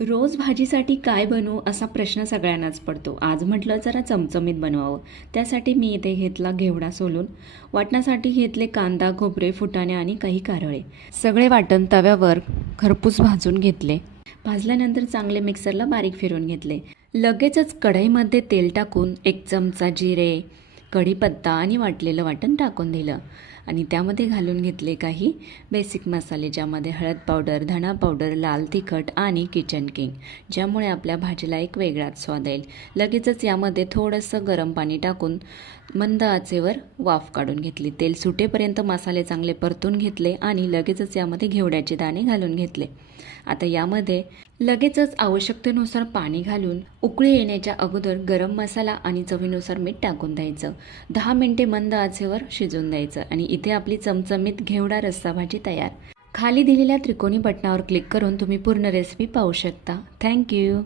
रोज भाजीसाठी काय बनवू असा प्रश्न सगळ्यांनाच पडतो. आज म्हटलं जरा चमचमीत बनवावं. त्यासाठी मी इथे घेतला घेवडा सोलून. वाटण्यासाठी घेतले कांदा, खोबरे, फुटाणे आणि काही कारळे. सगळे वाटण तव्यावर खरपूस भाजून घेतले. भाजल्यानंतर चांगले मिक्सरला बारीक फिरवून घेतले. लगेचच कढईमध्ये तेल टाकून 1 चमचा जिरे, कढीपत्ता आणि वाटलेलं वाटण टाकून दिलं आणि त्यामध्ये घालून घेतले काही बेसिक मसाले, ज्यामध्ये हळद पावडर, धणा पावडर, लाल तिखट आणि किचन किंग, ज्यामुळे आपल्या भाजीला एक वेगळाच स्वाद येईल. लगेचच यामध्ये थोडंसं गरम पाणी टाकून मंद आचेवर वाफ काढून घेतली. तेल सुटेपर्यंत मसाले चांगले परतून घेतले आणि लगेचच यामध्ये घेवड्याचे दाणे घालून घेतले. आता यामध्ये लगेचच आवश्यकतेनुसार पाणी घालून उकळी येण्याच्या अगोदर गरम मसाला आणि चवीनुसार मीठ टाकून द्यायचं. 10 मिनिटे मंद आचेवर शिजवून द्यायचं आणि इथे आपली चमचमीत घेवडा रस्सा भाजी तयार. खाली दिलेल्या त्रिकोणी बटनावर क्लिक करून तुम्ही पूर्ण रेसिपी पाहू शकता. थँक्यू.